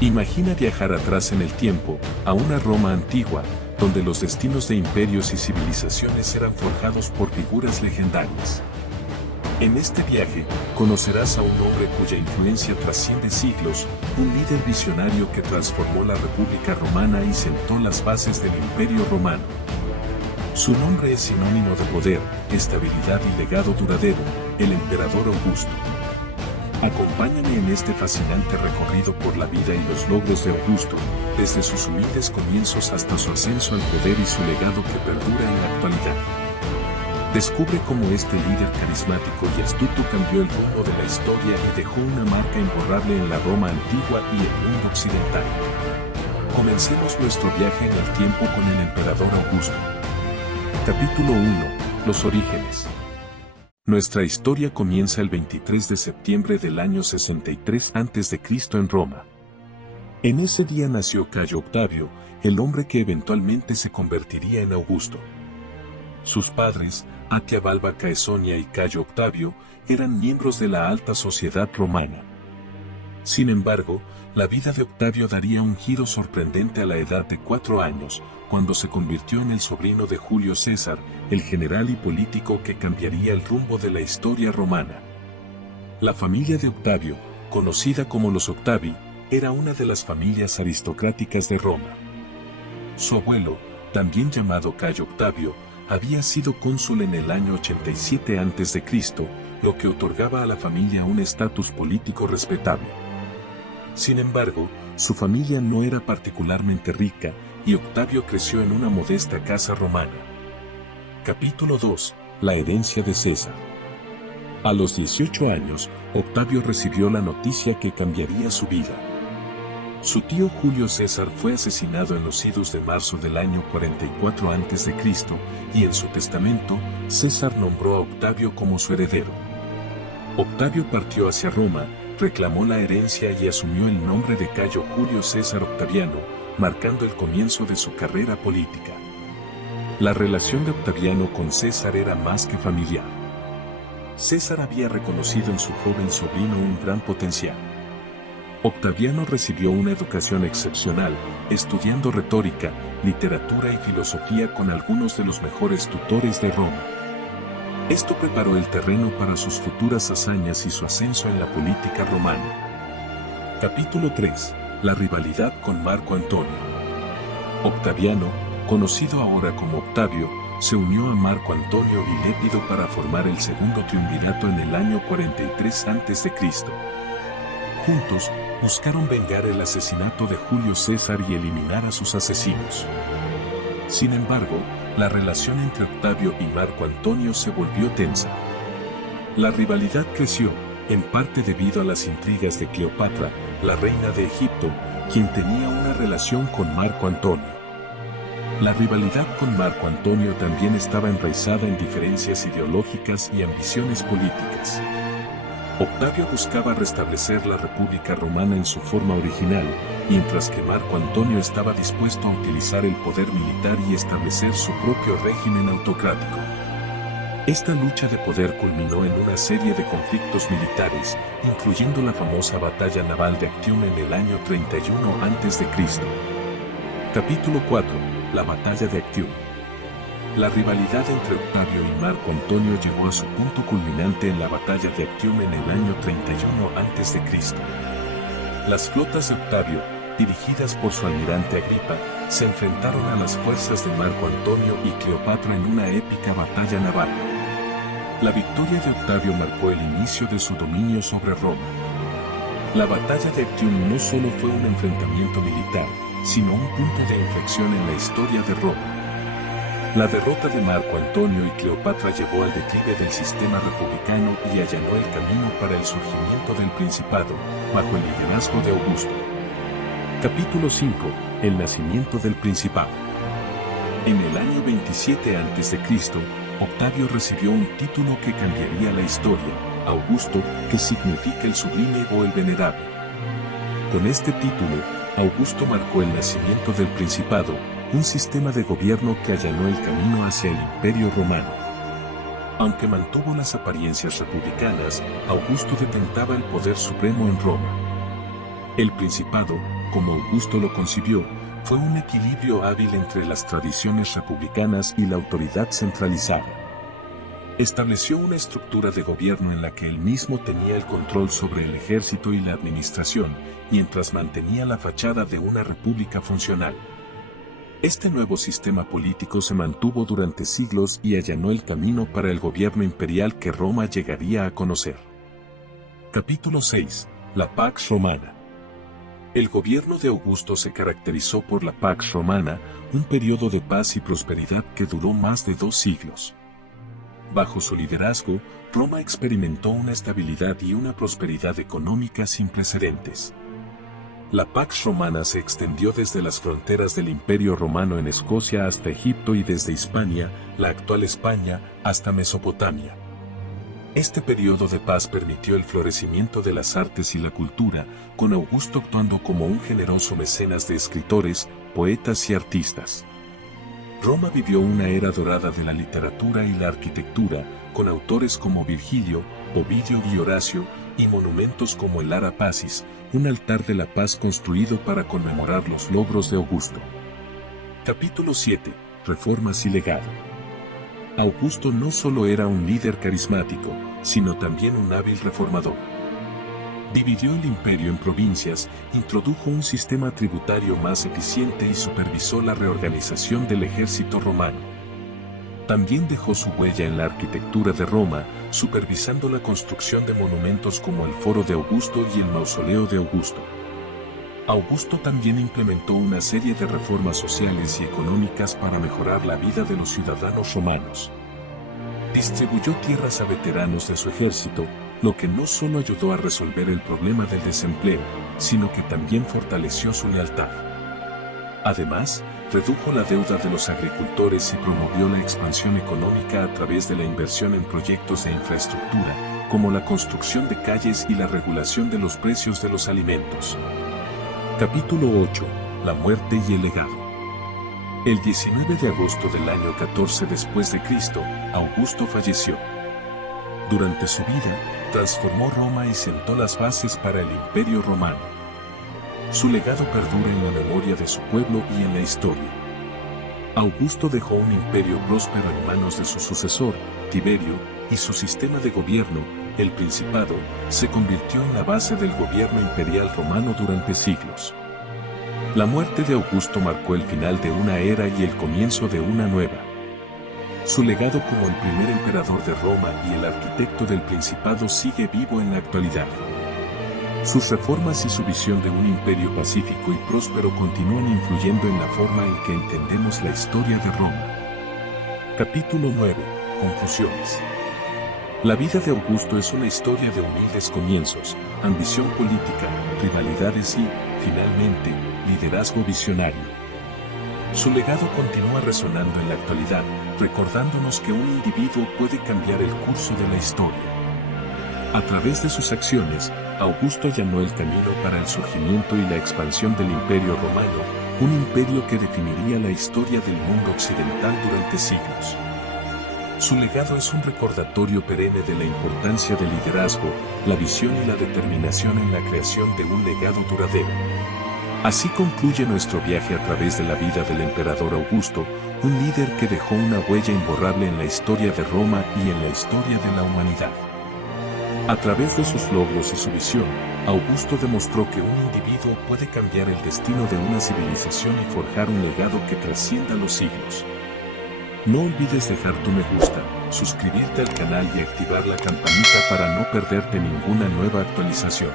Imagina viajar atrás en el tiempo, a una Roma antigua, donde los destinos de imperios y civilizaciones eran forjados por figuras legendarias. En este viaje, conocerás a un hombre cuya influencia trasciende siglos, un líder visionario que transformó la República Romana y sentó las bases del Imperio Romano. Su nombre es sinónimo de poder, estabilidad y legado duradero, el Emperador Augusto. Acompáñame en este fascinante recorrido por la vida y los logros de Augusto, desde sus humildes comienzos hasta su ascenso al poder y su legado que perdura en la actualidad. Descubre cómo este líder carismático y astuto cambió el rumbo de la historia y dejó una marca imborrable en la Roma antigua y el mundo occidental. Comencemos nuestro viaje en el tiempo con el Emperador Augusto. Capítulo 1. Los orígenes. Nuestra historia comienza el 23 de septiembre del año 63 a.C. en Roma. En ese día nació Cayo Octavio, el hombre que eventualmente se convertiría en Augusto. Sus padres, Atia Balba Caesonia y Cayo Octavio, eran miembros de la alta sociedad romana. Sin embargo, la vida de Octavio daría un giro sorprendente a la edad de 4 años, cuando se convirtió en el sobrino de Julio César, el general y político que cambiaría el rumbo de la historia romana. La familia de Octavio, conocida como los Octavi, era una de las familias aristocráticas de Roma. Su abuelo, también llamado Cayo Octavio, había sido cónsul en el año 87 a.C., lo que otorgaba a la familia un estatus político respetable. Sin embargo, su familia no era particularmente rica, y Octavio creció en una modesta casa romana. Capítulo 2. La herencia de César. A los 18 años, Octavio recibió la noticia que cambiaría su vida. Su tío Julio César fue asesinado en los idos de marzo del año 44 a.C., y en su testamento, César nombró a Octavio como su heredero. Octavio partió hacia Roma, reclamó la herencia y asumió el nombre de Cayo Julio César Octaviano, marcando el comienzo de su carrera política. La relación de Octaviano con César era más que familiar. César había reconocido en su joven sobrino un gran potencial. Octaviano recibió una educación excepcional, estudiando retórica, literatura y filosofía con algunos de los mejores tutores de Roma. Esto preparó el terreno para sus futuras hazañas y su ascenso en la política romana. Capítulo 3. La rivalidad con Marco Antonio. Octaviano, conocido ahora como Octavio, se unió a Marco Antonio y Lépido para formar el segundo triunvirato en el año 43 a.C. Juntos, buscaron vengar el asesinato de Julio César y eliminar a sus asesinos. Sin embargo, la relación entre Octavio y Marco Antonio se volvió tensa. La rivalidad creció, en parte debido a las intrigas de Cleopatra, la reina de Egipto, quien tenía una relación con Marco Antonio. La rivalidad con Marco Antonio también estaba enraizada en diferencias ideológicas y ambiciones políticas. Octavio buscaba restablecer la República Romana en su forma original, mientras que Marco Antonio estaba dispuesto a utilizar el poder militar y establecer su propio régimen autocrático. Esta lucha de poder culminó en una serie de conflictos militares, incluyendo la famosa batalla naval de Actium en el año 31 a.C. Capítulo 4. La batalla de Actium. La rivalidad entre Octavio y Marco Antonio llegó a su punto culminante en la batalla de Actium en el año 31 a.C. Las flotas de Octavio, dirigidas por su almirante Agripa, se enfrentaron a las fuerzas de Marco Antonio y Cleopatra en una épica batalla naval. La victoria de Octavio marcó el inicio de su dominio sobre Roma. La batalla de Actium no solo fue un enfrentamiento militar, sino un punto de inflexión en la historia de Roma. La derrota de Marco Antonio y Cleopatra llevó al declive del sistema republicano y allanó el camino para el surgimiento del Principado, bajo el liderazgo de Augusto. Capítulo 5. El nacimiento del Principado. En el año 27 a.C., Octavio recibió un título que cambiaría la historia, Augusto, que significa el sublime o el venerable. Con este título, Augusto marcó el nacimiento del Principado, un sistema de gobierno que allanó el camino hacia el Imperio Romano. Aunque mantuvo las apariencias republicanas, Augusto detentaba el poder supremo en Roma. El Principado, como Augusto lo concibió, fue un equilibrio hábil entre las tradiciones republicanas y la autoridad centralizada. Estableció una estructura de gobierno en la que él mismo tenía el control sobre el ejército y la administración, mientras mantenía la fachada de una república funcional. Este nuevo sistema político se mantuvo durante siglos y allanó el camino para el gobierno imperial que Roma llegaría a conocer. Capítulo 6. La Pax Romana. El gobierno de Augusto se caracterizó por la Pax Romana, un periodo de paz y prosperidad que duró más de 2 siglos. Bajo su liderazgo, Roma experimentó una estabilidad y una prosperidad económica sin precedentes. La Pax Romana se extendió desde las fronteras del Imperio Romano en Escocia hasta Egipto y desde Hispania, la actual España, hasta Mesopotamia. Este periodo de paz permitió el florecimiento de las artes y la cultura, con Augusto actuando como un generoso mecenas de escritores, poetas y artistas. Roma vivió una era dorada de la literatura y la arquitectura, con autores como Virgilio, Ovidio y Horacio, y monumentos como el Ara Pacis, un altar de la paz construido para conmemorar los logros de Augusto. Capítulo 7. Reformas y legado. Augusto no solo era un líder carismático, sino también un hábil reformador. Dividió el imperio en provincias, introdujo un sistema tributario más eficiente y supervisó la reorganización del ejército romano. También dejó su huella en la arquitectura de Roma, supervisando la construcción de monumentos como el Foro de Augusto y el Mausoleo de Augusto. Augusto también implementó una serie de reformas sociales y económicas para mejorar la vida de los ciudadanos romanos. Distribuyó tierras a veteranos de su ejército, lo que no solo ayudó a resolver el problema del desempleo, sino que también fortaleció su lealtad. Además, redujo la deuda de los agricultores y promovió la expansión económica a través de la inversión en proyectos de infraestructura, como la construcción de calles y la regulación de los precios de los alimentos. Capítulo 8. La muerte y el legado. El 19 de agosto del año 14 después de Cristo, Augusto falleció. Durante su vida, transformó Roma y sentó las bases para el Imperio Romano. Su legado perdura en la memoria de su pueblo y en la historia. Augusto dejó un imperio próspero en manos de su sucesor, Tiberio, y su sistema de gobierno, el Principado, se convirtió en la base del gobierno imperial romano durante siglos. La muerte de Augusto marcó el final de una era y el comienzo de una nueva. Su legado como el primer emperador de Roma y el arquitecto del Principado sigue vivo en la actualidad. Sus reformas y su visión de un imperio pacífico y próspero continúan influyendo en la forma en que entendemos la historia de Roma. Capítulo 9. Conclusiones. La vida de Augusto es una historia de humildes comienzos, ambición política, rivalidades y, finalmente, liderazgo visionario. Su legado continúa resonando en la actualidad, recordándonos que un individuo puede cambiar el curso de la historia. A través de sus acciones, Augusto allanó el camino para el surgimiento y la expansión del Imperio Romano, un imperio que definiría la historia del mundo occidental durante siglos. Su legado es un recordatorio perenne de la importancia del liderazgo, la visión y la determinación en la creación de un legado duradero. Así concluye nuestro viaje a través de la vida del emperador Augusto, un líder que dejó una huella imborrable en la historia de Roma y en la historia de la humanidad. A través de sus logros y su visión, Augusto demostró que un individuo puede cambiar el destino de una civilización y forjar un legado que trascienda los siglos. No olvides dejar tu me gusta, suscribirte al canal y activar la campanita para no perderte ninguna nueva actualización.